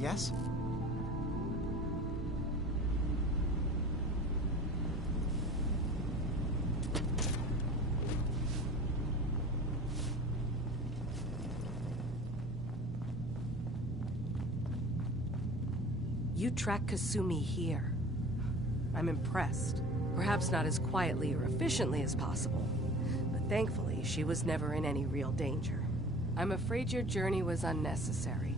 Yes? You track Kasumi here. I'm impressed. Perhaps not as quietly or efficiently as possible, but thankfully she was never in any real danger. I'm afraid your journey was unnecessary.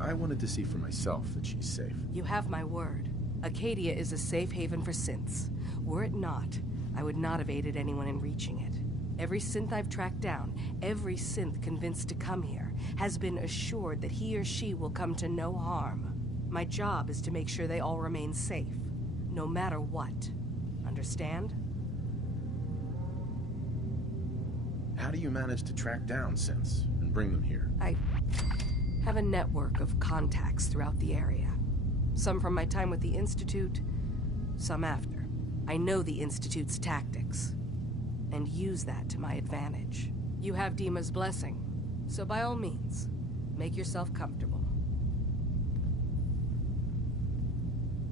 I wanted to see for myself that she's safe. You have my word. Acadia is a safe haven for synths. Were it not, I would not have aided anyone in reaching it. Every synth I've tracked down, every synth convinced to come here, has been assured that he or she will come to no harm. My job is to make sure they all remain safe, no matter what. Understand? How do you manage to track down synths and bring them here? I have a network of contacts throughout the area. Some from my time with the Institute, some after. I know the Institute's tactics, and use that to my advantage. You have Dima's blessing, so by all means, make yourself comfortable.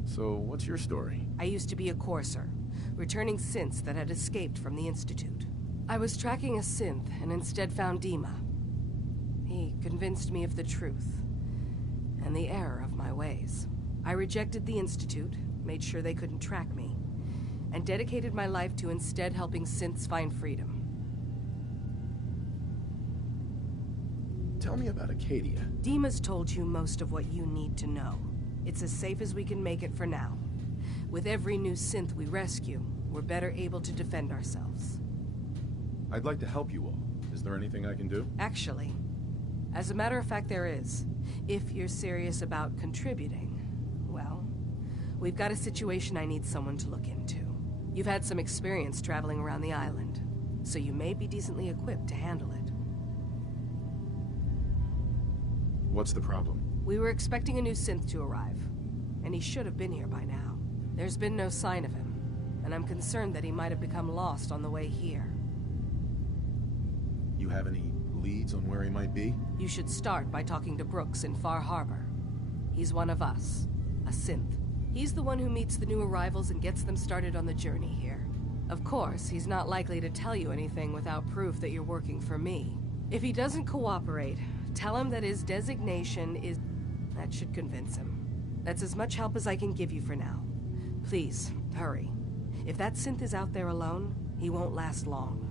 So, what's your story? I used to be a courser, returning synths that had escaped from the Institute. I was tracking a synth and instead found Dima. He convinced me of the truth and the error of my ways. I rejected the Institute, made sure they couldn't track me, and dedicated my life to instead helping synths find freedom. Tell me about Acadia. Dima's told you most of what you need to know. It's as safe as we can make it for now. With every new synth we rescue, we're better able to defend ourselves. I'd like to help you all. Is there anything I can do? Actually, as a matter of fact, there is. If you're serious about contributing, well, we've got a situation I need someone to look into. You've had some experience traveling around the island, so you may be decently equipped to handle it. What's the problem? We were expecting a new synth to arrive, and he should have been here by now. There's been no sign of him, and I'm concerned that he might have become lost on the way here. You have any leads on where he might be? You should start by talking to Brooks in Far Harbor. He's one of us, a synth. He's the one who meets the new arrivals and gets them started on the journey here. Of course, he's not likely to tell you anything without proof that you're working for me. If he doesn't cooperate, tell him that his designation is... That should convince him. That's as much help as I can give you for now. Please, hurry. If that synth is out there alone, he won't last long.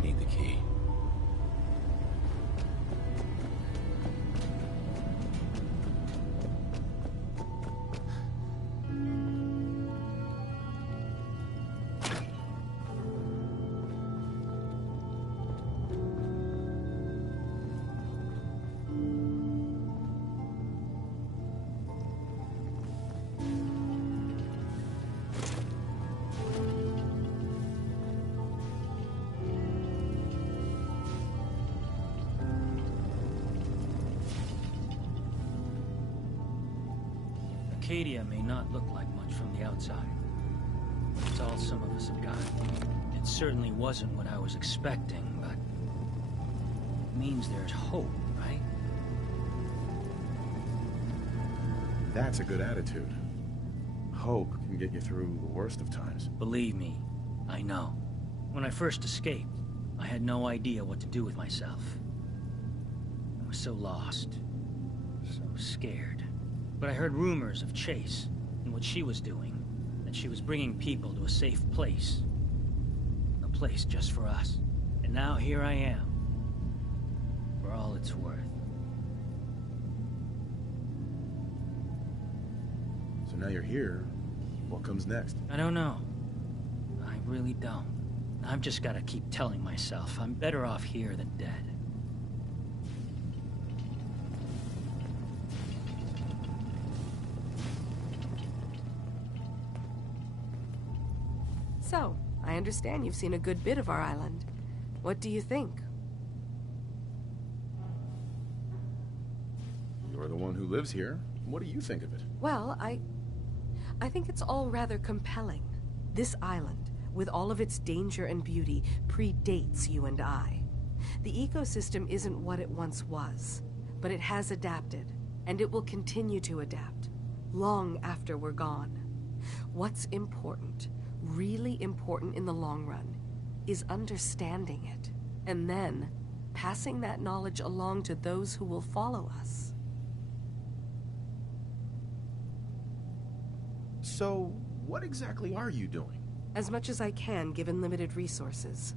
Need the key. Acadia may not look like much from the outside. It's all some of us have got. It certainly wasn't what I was expecting, but it means there's hope, right? That's a good attitude. Hope. hope can get you through the worst of times. Believe me, I know. When I first escaped, I had no idea what to do with myself. I was so lost, so scared. But I heard rumors of Chase and what she was doing, that she was bringing people to a safe place. A place just for us. And now here I am, for all it's worth. So now you're here, what comes next? I don't know. I really don't. I've just got to keep telling myself I'm better off here than dead. So, I understand you've seen a good bit of our island. What do you think? You're the one who lives here. What do you think of it? Well, I think it's all rather compelling. This island, with all of its danger and beauty, predates you and I. The ecosystem isn't what it once was, but it has adapted, and it will continue to adapt, long after we're gone. What's important, really important in the long run, is understanding it, and then passing that knowledge along to those who will follow us. So, what exactly are you doing? As much as I can, given limited resources.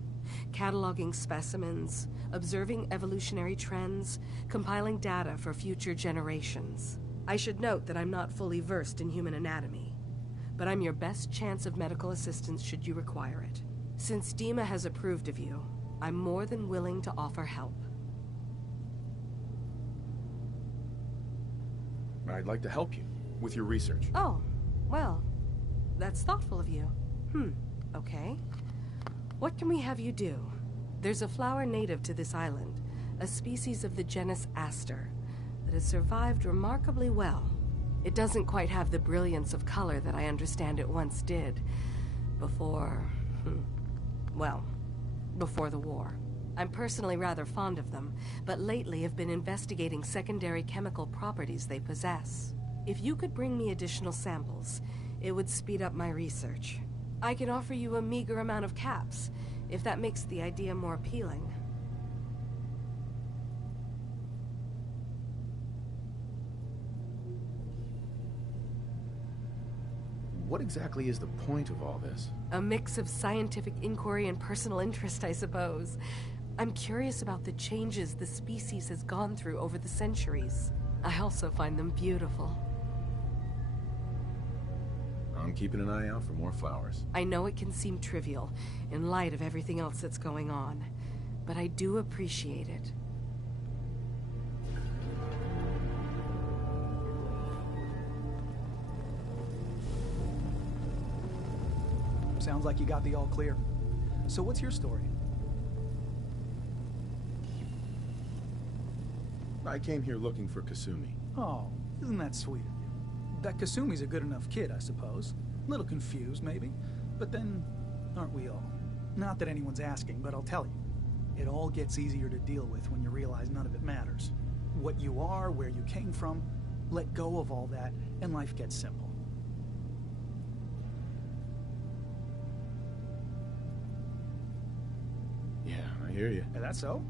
Cataloging specimens, observing evolutionary trends, compiling data for future generations. I should note that I'm not fully versed in human anatomy, but I'm your best chance of medical assistance should you require it. Since Dima has approved of you, I'm more than willing to offer help. I'd like to help you with your research. Oh, well, that's thoughtful of you. Okay. What can we have you do? There's a flower native to this island, a species of the genus Aster, that has survived remarkably well. It doesn't quite have the brilliance of color that I understand it once did. Before the war. I'm personally rather fond of them, but lately have been investigating secondary chemical properties they possess. If you could bring me additional samples, it would speed up my research. I can offer you a meager amount of caps, if that makes the idea more appealing. What exactly is the point of all this? A mix of scientific inquiry and personal interest, I suppose. I'm curious about the changes the species has gone through over the centuries. I also find them beautiful. I'm keeping an eye out for more flowers. I know it can seem trivial in light of everything else that's going on, but I do appreciate it. Sounds like you got the all clear. So what's your story? I came here looking for Kasumi. Oh, isn't that sweet of you? That Kasumi's a good enough kid, I suppose. Little confused, maybe. But then, aren't we all? Not that anyone's asking, but I'll tell you. It all gets easier to deal with when you realize none of it matters. What you are, where you came from, let go of all that, and life gets simple. Yeah, I hear you. Is that so?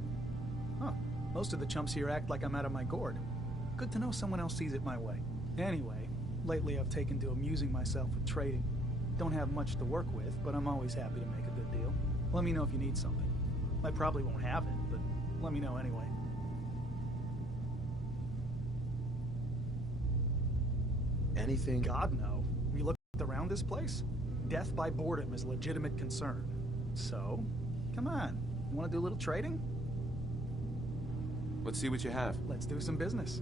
Huh. Most of the chumps here act like I'm out of my gourd. Good to know someone else sees it my way. Anyway, lately I've taken to amusing myself with trading. Don't have much to work with, but I'm always happy to make a good deal. Let me know if you need something. I probably won't have it, but let me know anyway. Anything? God, no. You looked around this place? Death by boredom is a legitimate concern. So, come on. You want to do a little trading? Let's see what you have. Let's do some business.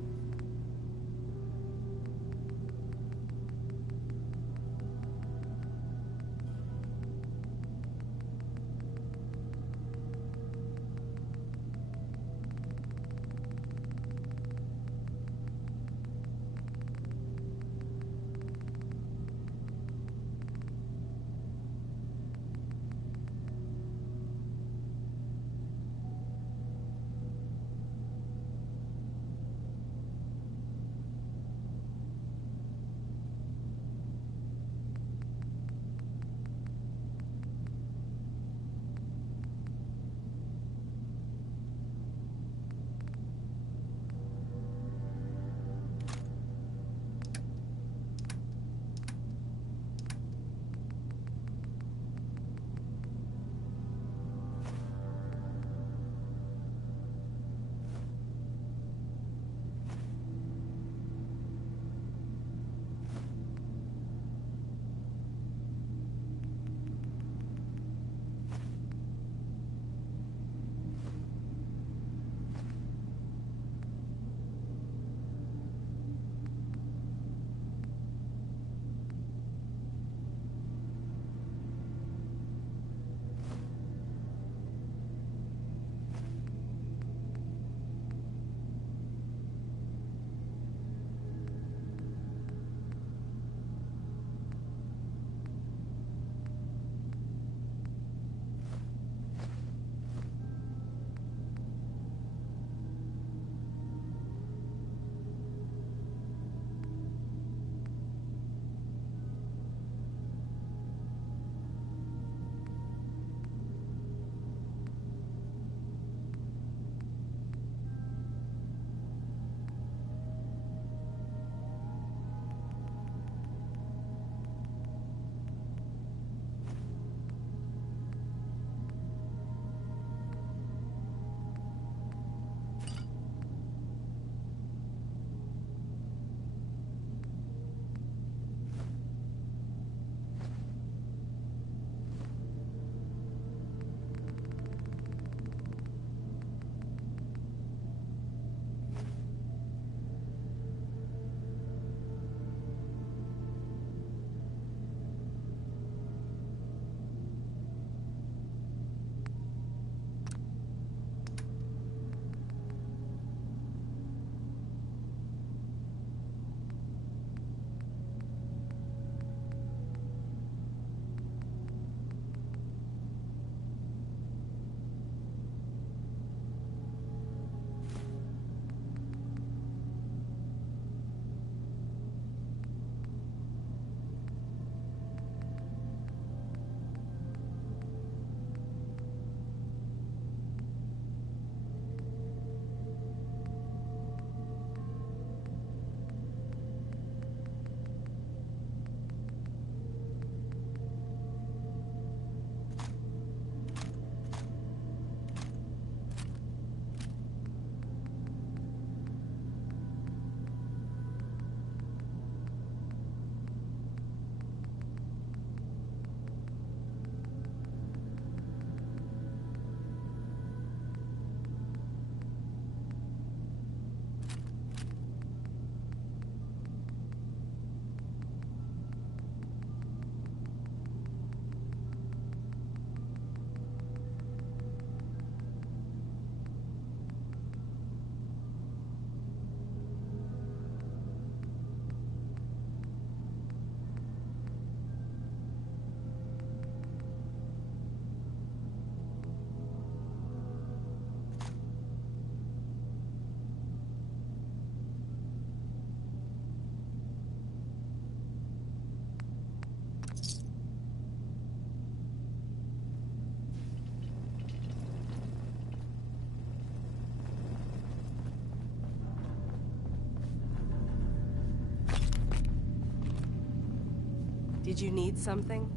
Did you need something?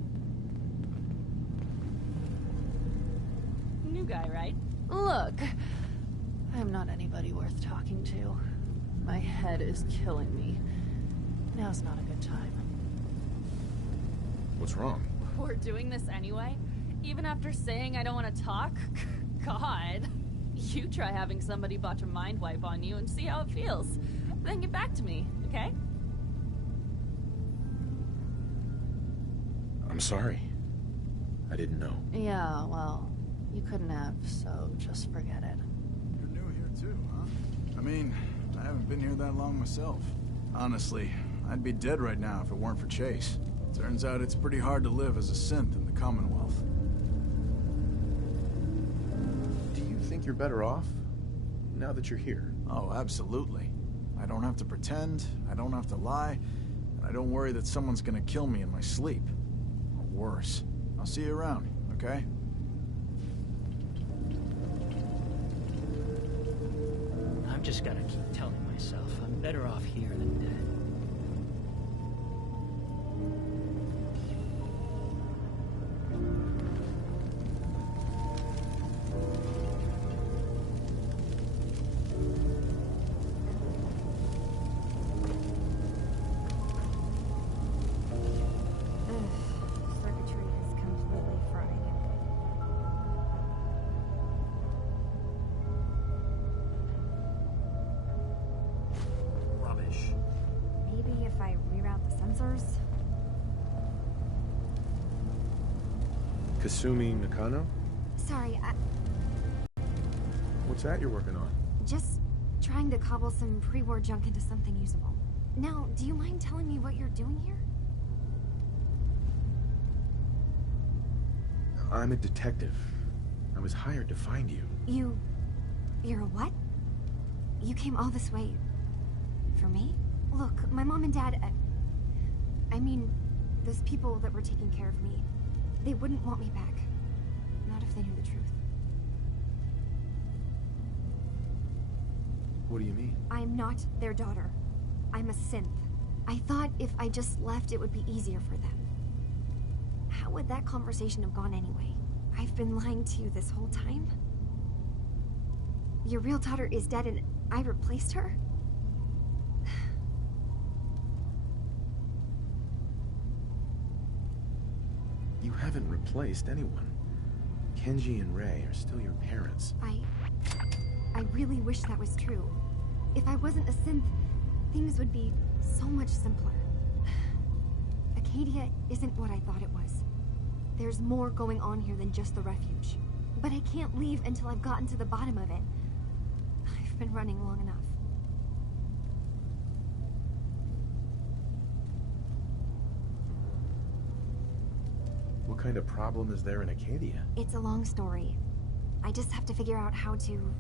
New guy, right? Look, I'm not anybody worth talking to. My head is killing me. Now's not a good time. What's wrong? We're doing this anyway? Even after saying I don't want to talk? God. You try having somebody botch a mind wipe on you and see how it feels. Then get back to me, okay? I'm sorry. I didn't know. Yeah, well, you couldn't have, so just forget it. You're new here too, huh? I mean, I haven't been here that long myself. Honestly, I'd be dead right now if it weren't for Chase. Turns out it's pretty hard to live as a synth in the Commonwealth. Do you think you're better off now that you're here? Oh, absolutely. I don't have to pretend, I don't have to lie, and I don't worry that someone's gonna kill me in my sleep. Or worse. I'll see you around, okay? I've just gotta keep telling myself I'm better off here than dead. Circuitry is completely fried. Rubbish. Maybe if I reroute the sensors? Kasumi Nakano? Sorry, What's that you're working on? just trying to cobble some pre-war junk into something usable. Now, do you mind telling me what you're doing here? I'm a detective. I was hired to find you. You're a what? You came all this way for me? Look, my mom and dad, I mean, those people that were taking care of me, they wouldn't want me back. Not if they knew the truth. What do you mean? I'm not their daughter. I'm a synth. I thought if I just left, it would be easier for them. How would that conversation have gone anyway? I've been lying to you this whole time? Your real daughter is dead and I replaced her? You haven't replaced anyone. Kenji and Rei are still your parents. I really wish that was true. If I wasn't a synth, things would be so much simpler. Acadia isn't what I thought it was. There's more going on here than just the refuge. But I can't leave until I've gotten to the bottom of it. I've been running long enough. What kind of problem is there in Acadia? It's a long story. I just have to figure out how to...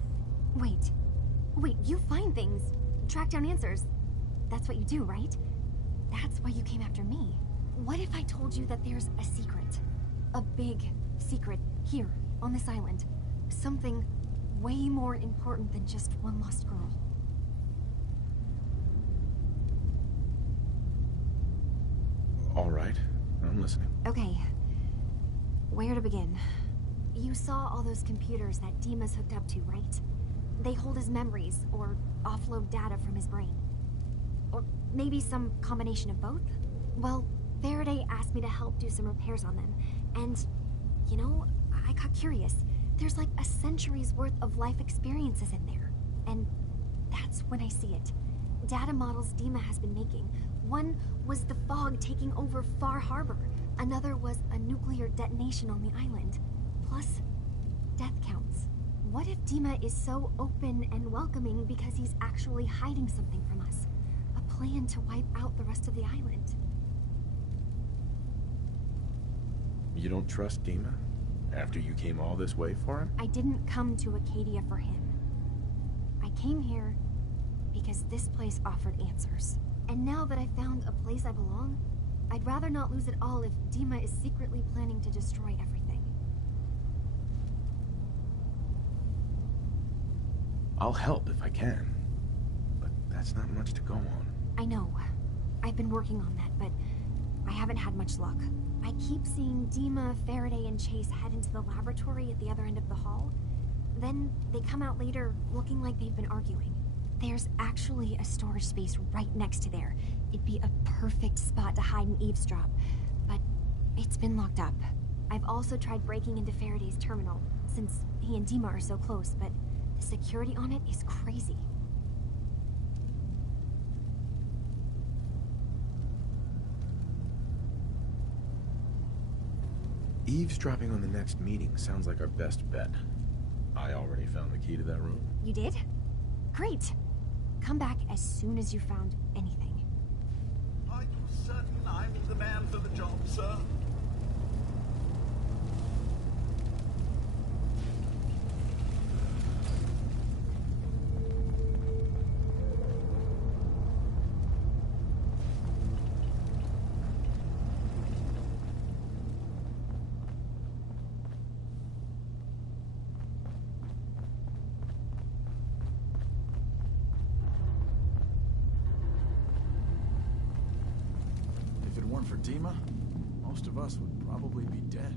Wait, you find things, track down answers. That's what you do, right? That's why you came after me. What if I told you that there's a secret? A big secret here, on this island. Something way more important than just one lost girl. All right, I'm listening. Okay. Where to begin? You saw all those computers that Dima's hooked up to, right? They hold his memories, or offload data from his brain. Or maybe some combination of both? Well, Faraday asked me to help do some repairs on them, and, you know, I got curious. There's like a century's worth of life experiences in there. And that's when I see it. Data models Dima has been making. One was the fog taking over Far Harbor. Another was a nuclear detonation on the island. Plus, death counts. What if Dima is so open and welcoming because he's actually hiding something from us? A plan to wipe out the rest of the island. You don't trust Dima? After you came all this way for him? I didn't come to Acadia for him. I came here because this place offered answers. And now that I found a place I belong, I'd rather not lose it all if Dima is secretly planning to destroy everything. I'll help if I can. But that's not much to go on. I know. I've been working on that, but I haven't had much luck. I keep seeing Dima, Faraday, and Chase head into the laboratory at the other end of the hall. Then they come out later looking like they've been arguing. There's actually a storage space right next to there. It'd be a perfect spot to hide and eavesdrop, but it's been locked up. I've also tried breaking into Faraday's terminal, since he and Dima are so close, but the security on it is crazy. Eavesdropping on the next meeting sounds like our best bet. I already found the key to that room. You did? Great. Come back as soon as you found anything. Are you certain I'm the man for the job, sir? If it weren't for Dima, most of us would probably be dead.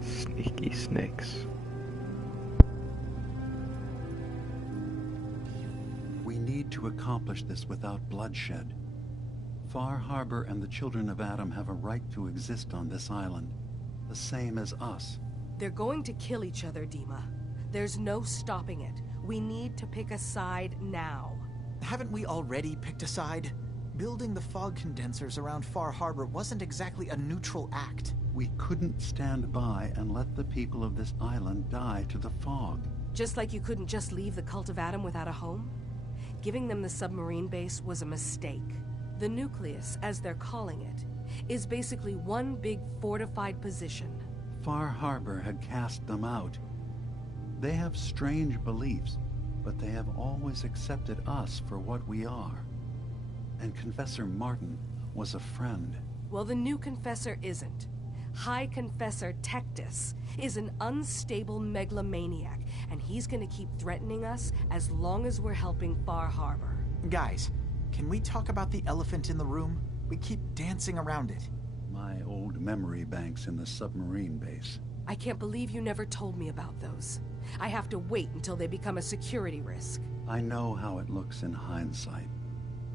Sneaky snakes. We need to accomplish this without bloodshed. Far Harbor and the children of Adam have a right to exist on this island, the same as us. They're going to kill each other, Dima. There's no stopping it. We need to pick a side now. Haven't we already picked a side? Building the fog condensers around Far Harbor wasn't exactly a neutral act. We couldn't stand by and let the people of this island die to the fog. Just like you couldn't just leave the Cult of Adam without a home? Giving them the submarine base was a mistake. The nucleus, as they're calling it, is basically one big fortified position. Far Harbor had cast them out. They have strange beliefs, but they have always accepted us for what we are. And Confessor Martin was a friend. Well, the new Confessor isn't. High Confessor Tectus is an unstable megalomaniac, and he's gonna keep threatening us as long as we're helping Far Harbor. Guys, can we talk about the elephant in the room? We keep dancing around it. My old memory banks in the submarine base. I can't believe you never told me about those. I have to wait until they become a security risk. I know how it looks in hindsight,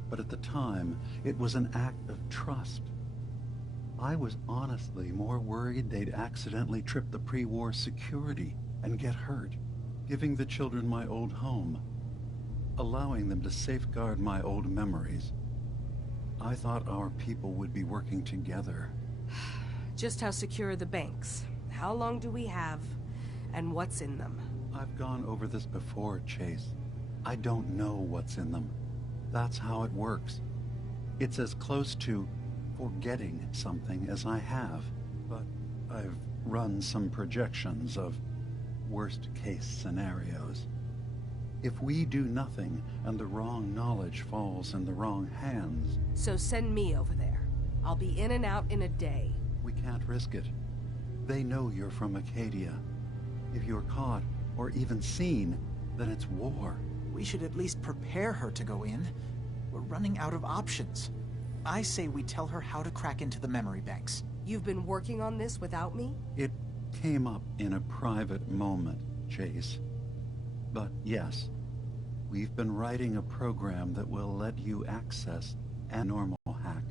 but at the time, it was an act of trust. I was honestly more worried they'd accidentally trip the pre-war security and get hurt, giving the children my old home, allowing them to safeguard my old memories. I thought our people would be working together. Just how secure are the banks? How long do we have? And what's in them? I've gone over this before, Chase. I don't know what's in them. That's how it works. It's as close to forgetting something as I have, but I've run some projections of worst-case scenarios. If we do nothing and the wrong knowledge falls in the wrong hands... So send me over there. I'll be in and out in a day. We can't risk it. They know you're from Acadia. If you're caught, or even seen, then it's war. We should at least prepare her to go in. We're running out of options. I say we tell her how to crack into the memory banks. You've been working on this without me? It came up in a private moment, Chase. But yes, We've been writing a program that will let you access a normal hack.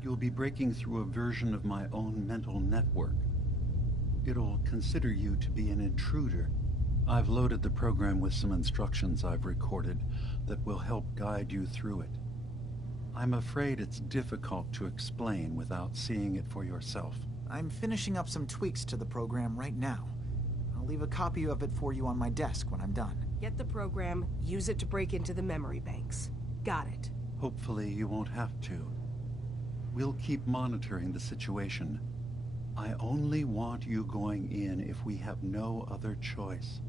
You'll be breaking through a version of my own mental network. It'll consider you to be an intruder. I've loaded the program with some instructions I've recorded that will help guide you through it. I'm afraid it's difficult to explain without seeing it for yourself. I'm finishing up some tweaks to the program right now. I'll leave a copy of it for you on my desk when I'm done. Get the program, use it to break into the memory banks. Got it. Hopefully you won't have to. We'll keep monitoring the situation. I only want you going in if we have no other choice.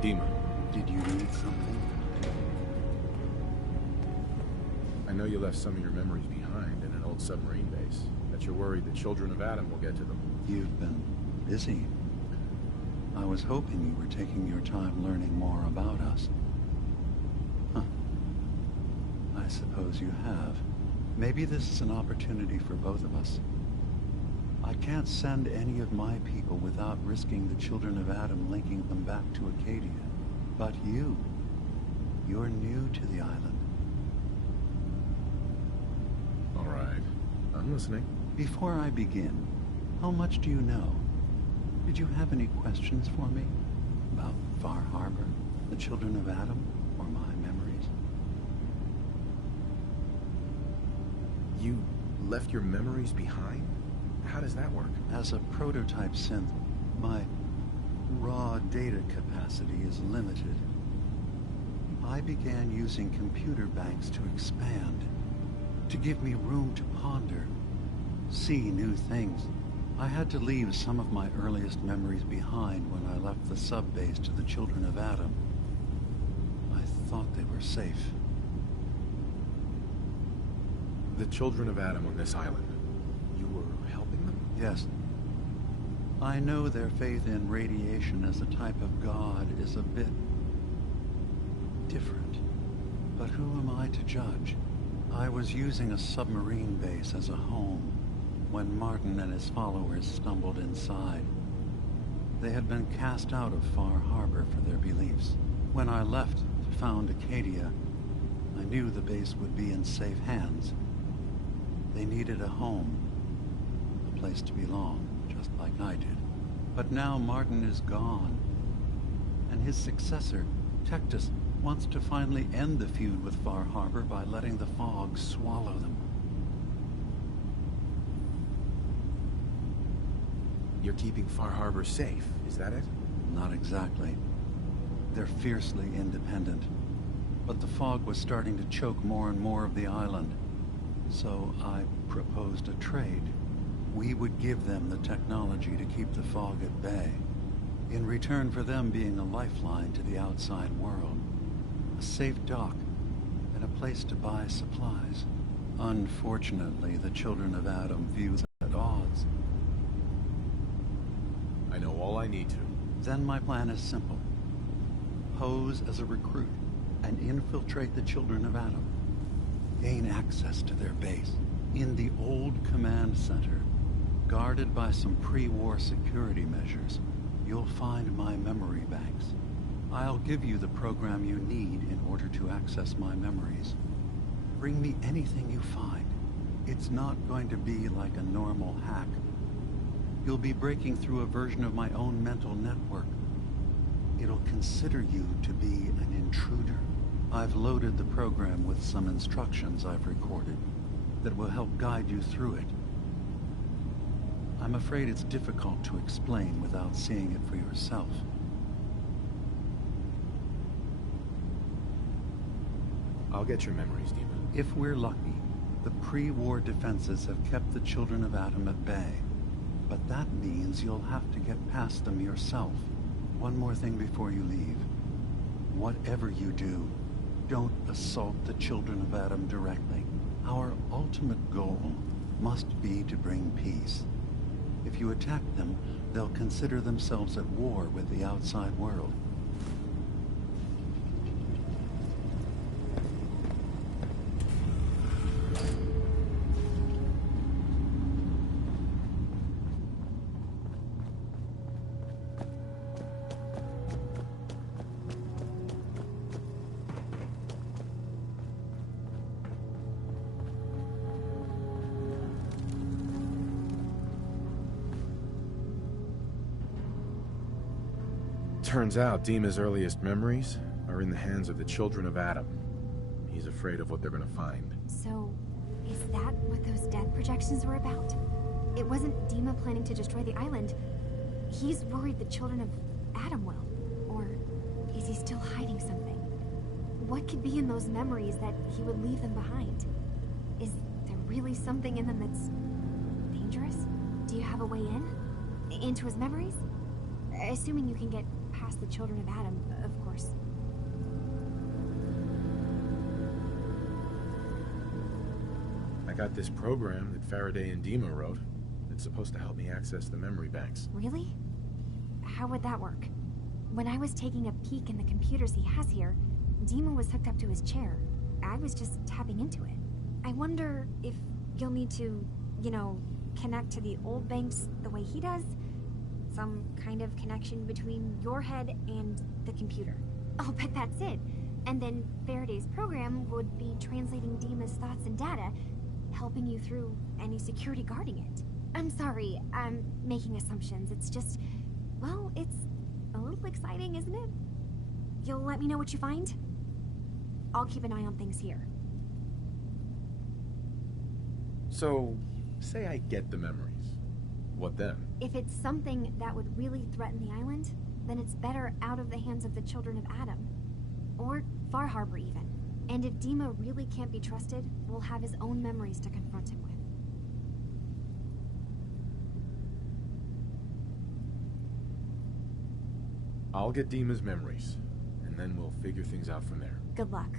Dima, Did you need something? I know you left some of your memories behind in an old submarine base. That you're worried the children of Adam will get to them. You've been busy. I was hoping you were taking your time learning more about us. Huh. I suppose you have. Maybe this is an opportunity for both of us. I can't send any of my people without risking the children of Adam linking them back to Acadia. But you're new to the island. All right. I'm listening. Before I begin, how much do you know? Did you have any questions for me? About Far Harbor, the children of Adam, or my memories? You left your memories behind? How does that work? As a prototype synth, my raw data capacity is limited. I began using computer banks to expand, to give me room to ponder, see new things. I had to leave some of my earliest memories behind when I left the sub-base to the children of Adam. I thought they were safe. The children of Adam on this island. You were helping them? Yes. I know their faith in radiation as a type of god is a bit different. But who am I to judge? I was using a submarine base as a home when Martin and his followers stumbled inside. They had been cast out of Far Harbor for their beliefs. When I left to found Acadia, I knew the base would be in safe hands. They needed a home, a place to belong, just like I did. But now Martin is gone, and his successor, Tectus, wants to finally end the feud with Far Harbor by letting the fog swallow them. You're keeping Far Harbor safe, is that it? Not exactly. They're fiercely independent. But the fog was starting to choke more and more of the island. So I proposed a trade. We would give them the technology to keep the fog at bay, in return for them being a lifeline to the outside world. A safe dock, and a place to buy supplies. Unfortunately, the children of Adam view them at odds. I know all I need to. Then my plan is simple. Pose as a recruit and infiltrate the children of Adam. Gain access to their base in the old command center, guarded by some pre-war security measures. You'll find my memory banks. I'll give you the program you need in order to access my memories. Bring me anything you find. It's not going to be like a normal hack. You'll be breaking through a version of my own mental network. It'll consider you to be an intruder. I've loaded the program with some instructions I've recorded that will help guide you through it. I'm afraid it's difficult to explain without seeing it for yourself. I'll get your memories, Demon. If we're lucky, the pre-war defenses have kept the children of Adam at bay. But that means you'll have to get past them yourself. One more thing before you leave. Whatever you do, don't assault the children of Adam directly. Our ultimate goal must be to bring peace. If you attack them, they'll consider themselves at war with the outside world. Turns out Dima's earliest memories are in the hands of the children of Adam. He's afraid of what they're gonna find. So, is that what those death projections were about? It wasn't Dima planning to destroy the island. He's worried the children of Adam will. Or is he still hiding something? What could be in those memories that he would leave them behind? Is there really something in them that's dangerous? Do you have a way in? Into his memories? Assuming you can get past the children of Adam, of course. I got this program that Faraday and Dima wrote. It's supposed to help me access the memory banks. Really? How would that work? When I was taking a peek in the computers he has here, Dima was hooked up to his chair. I was just tapping into it. I wonder if you'll need to, connect to the old banks the way he does? Some kind of connection between your head and the computer. I'll bet that's it. And then Faraday's program would be translating Dima's thoughts and data, helping you through any security guarding it. I'm sorry, I'm making assumptions. It's just, well, it's a little exciting, isn't it? You'll let me know what you find? I'll keep an eye on things here. So, say I get the memories. What then? If it's something that would really threaten the island, then it's better out of the hands of the children of Adam. Or Far Harbor, even. And if Dima really can't be trusted, we'll have his own memories to confront him with. I'll get Dima's memories, and then we'll figure things out from there. Good luck.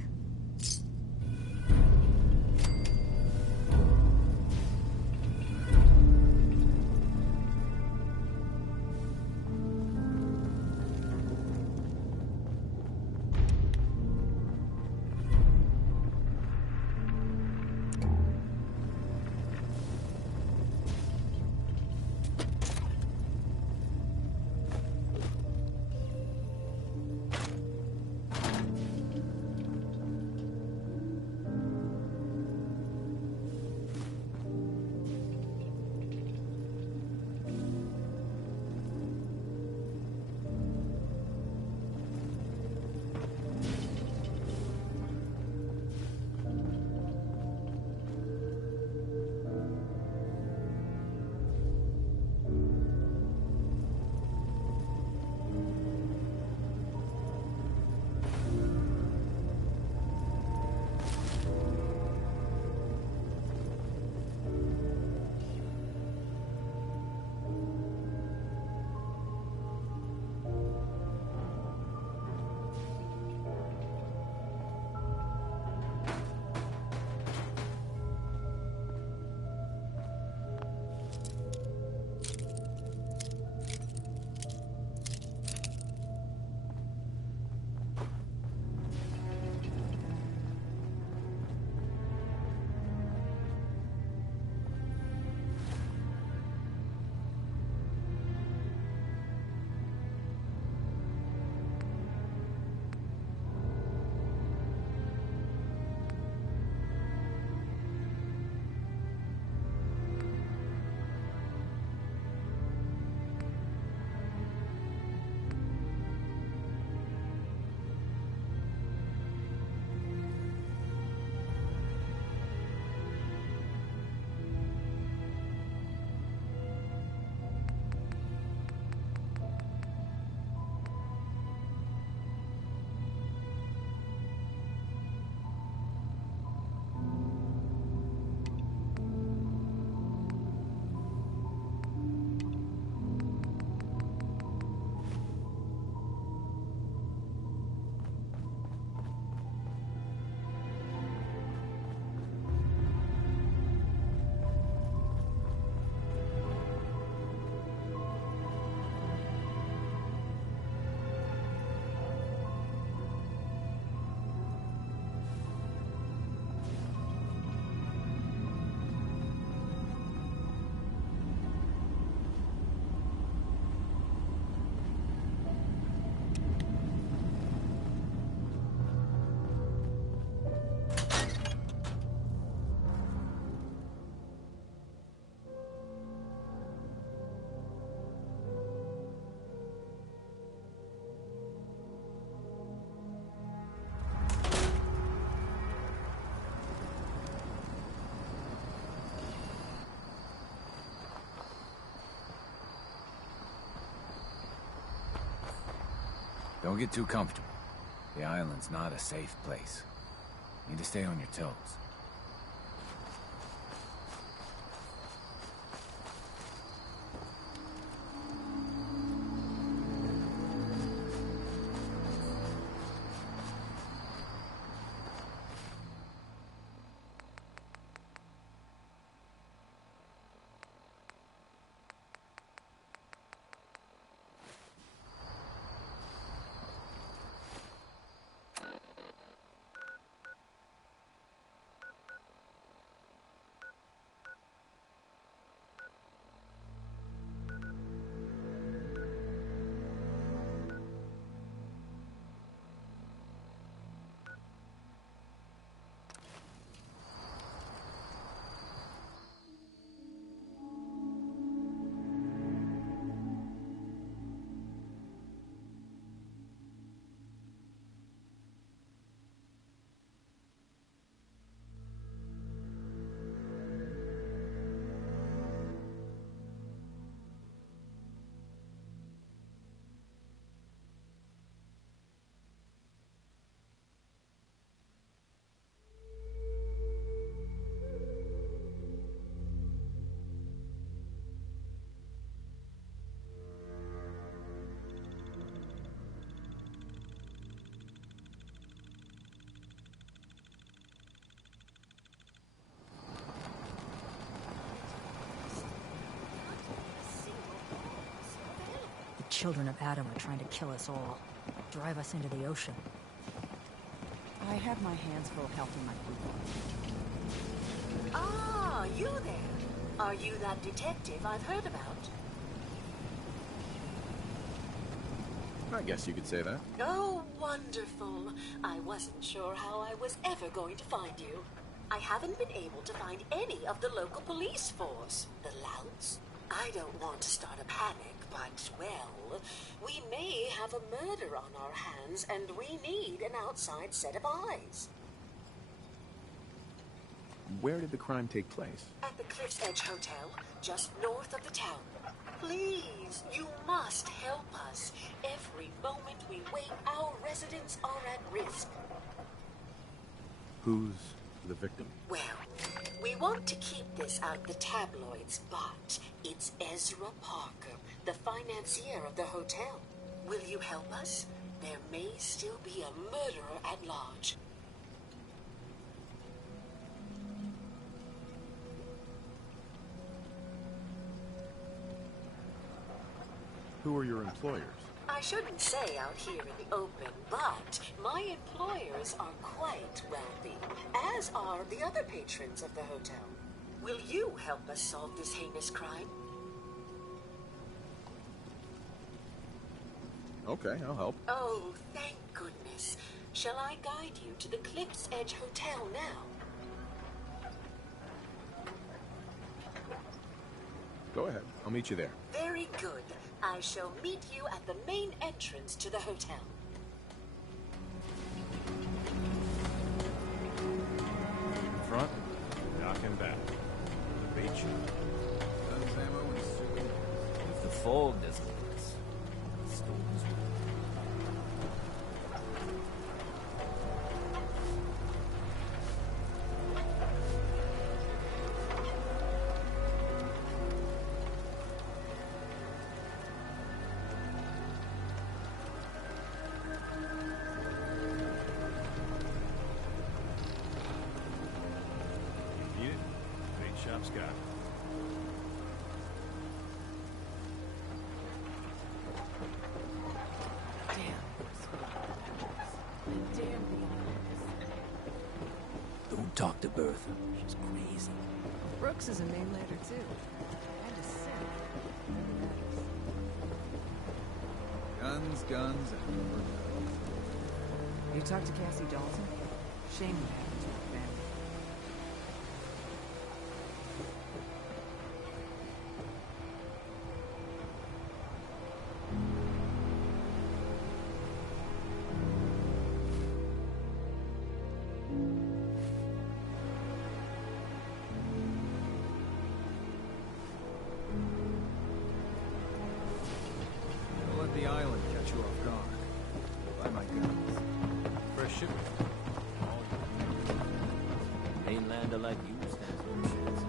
Don't get too comfortable. The island's not a safe place. Need to stay on your toes. Children of Adam are trying to kill us all. Drive us into the ocean. I have my hands full helping my people. Ah, you there. Are you that detective I've heard about? I guess you could say that. Oh, wonderful. I wasn't sure how I was ever going to find you. I haven't been able to find any of the local police force. The louts? I don't want to start a panic, but, well, we may have a murder on our hands, and we need an outside set of eyes. Where did the crime take place? At the Cliff's Edge Hotel, just north of the town. Please, you must help us. Every moment we wait, our residents are at risk. Who's the victim? Well, we want to keep this out the tabloids, but it's Ezra Parker, the financier of the hotel. Will you help us? There may still be a murderer at large. Who are your employers? I shouldn't say out here in the open, but my employers are quite wealthy, as are the other patrons of the hotel. Will you help us solve this heinous crime? Okay, I'll help. Oh, thank goodness. Shall I guide you to the Cliff's Edge Hotel now? Go ahead. I'll meet you there. Very good. I shall meet you at the main entrance to the hotel. In front, dock and back. The bait shop. Guns, ammo, and souvenirs. If the fog doesn't work, the stores will. Need it? Bait shop's got it. Don't talk to Bertha. She's crazy. Brooks is a mainlander too. And a simp. Guns, guns, and more guns. You talked to Cassie Dalton? Shame what happened to her family. Don't let the island catch you off guard. kinda like you stand some chance.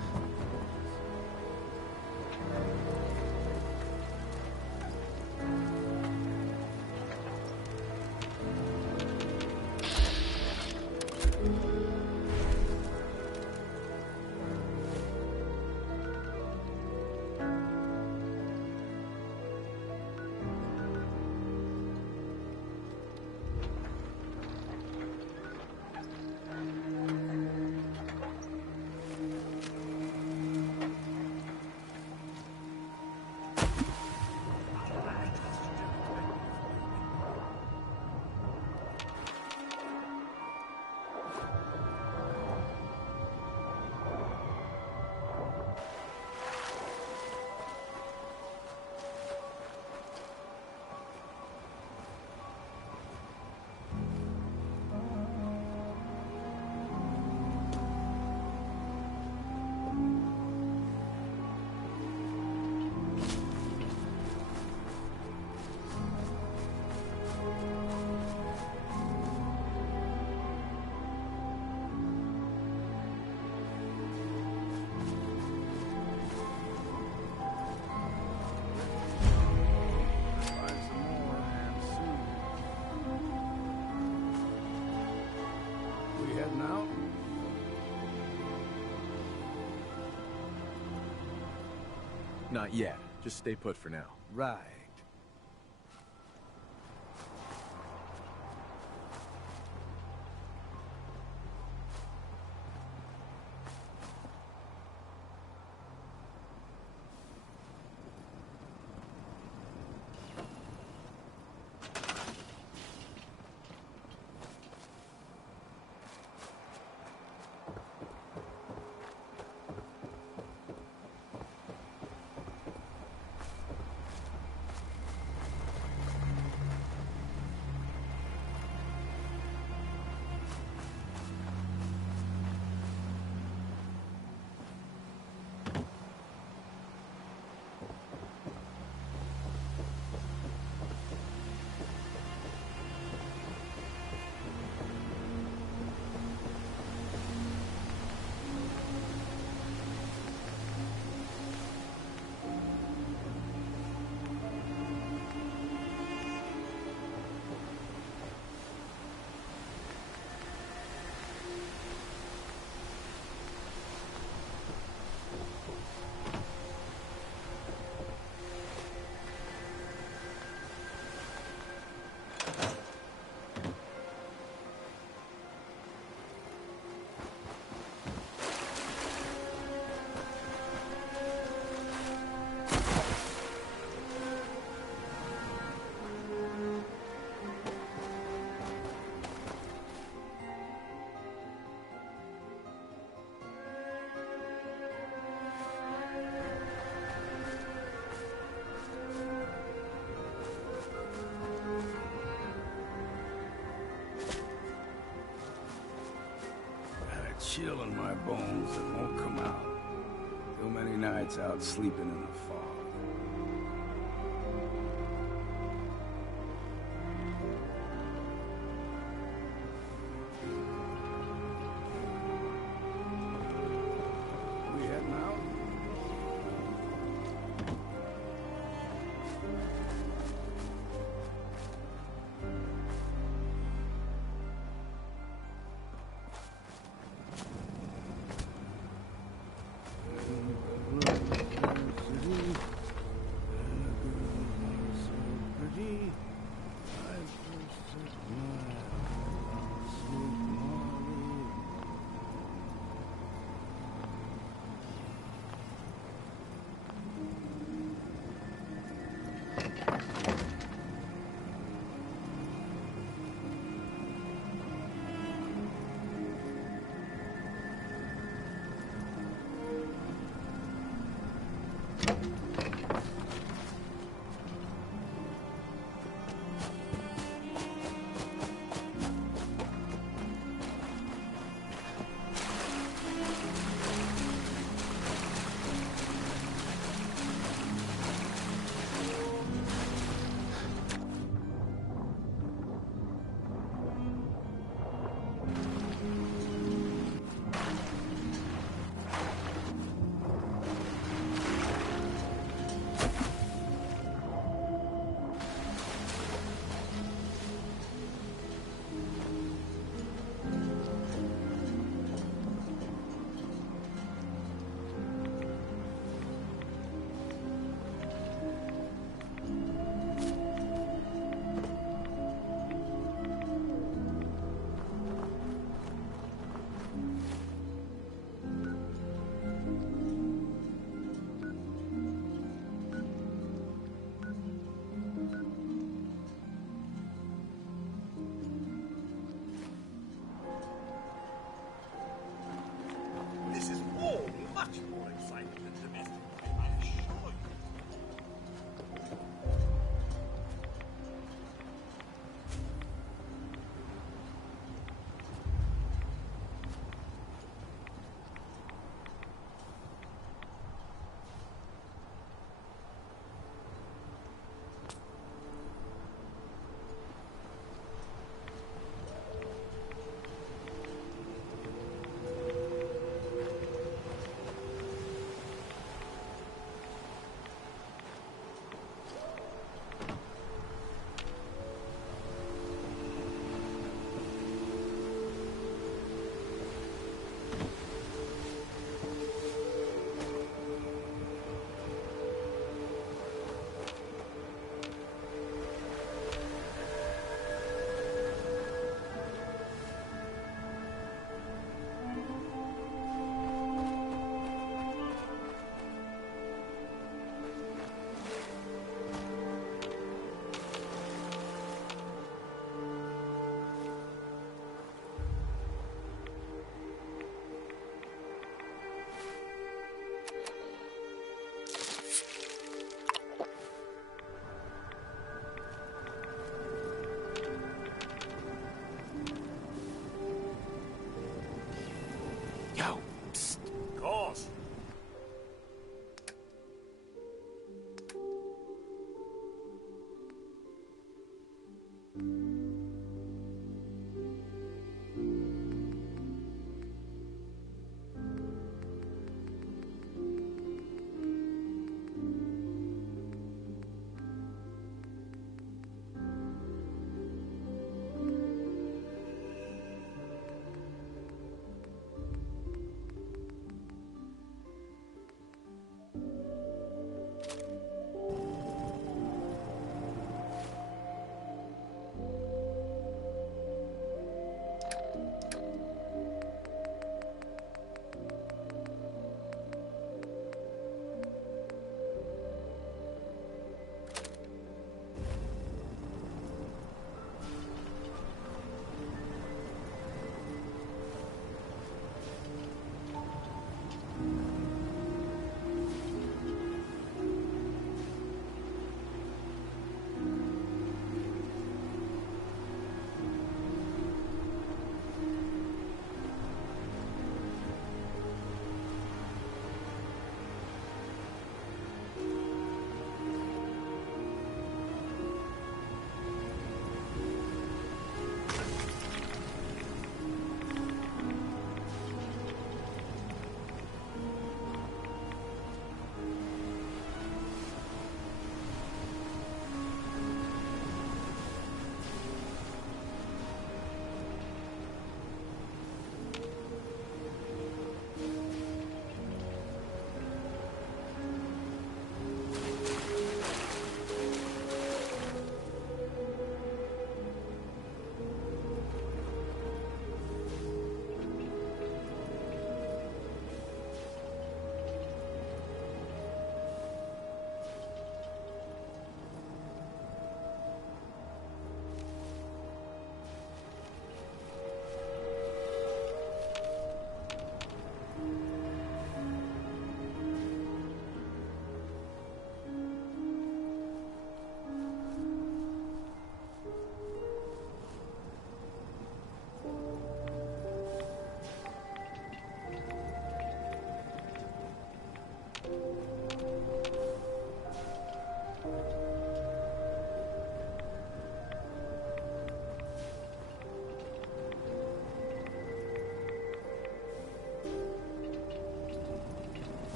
Not yet. Just stay put for now. Right. Chill in my bones that won't come out. Too many nights out sleeping in the fog. We heading out?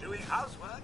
Doing housework?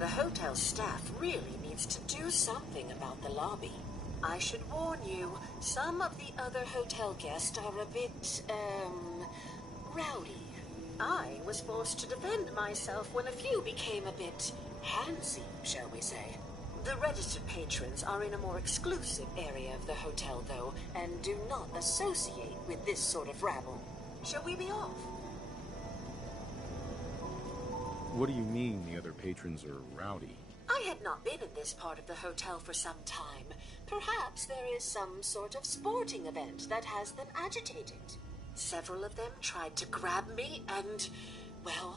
The hotel staff really needs to do something about the lobby. I should warn you, some of the other hotel guests are a bit, rowdy. I was forced to defend myself when a few became a bit handsy, shall we say. The registered patrons are in a more exclusive area of the hotel, though, and do not associate with this sort of rabble. Shall we be off? What do you mean the other patrons are rowdy? I had not been in this part of the hotel for some time. Perhaps there is some sort of sporting event that has them agitated. Several of them tried to grab me and, well,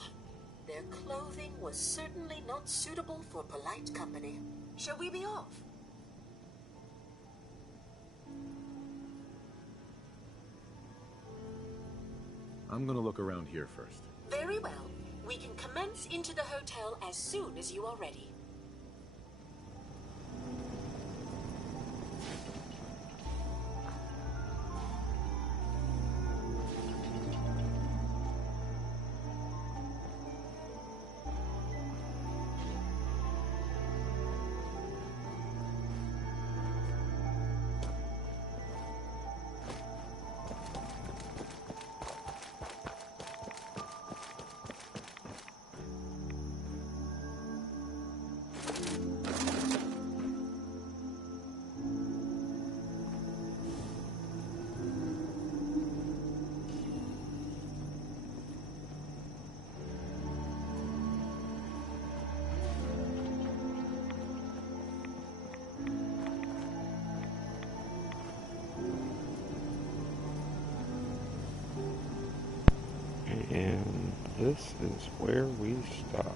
their clothing was certainly not suitable for polite company. Shall we be off? I'm gonna look around here first. Very well. We can commence into the hotel as soon as you are ready. And this is where we stop.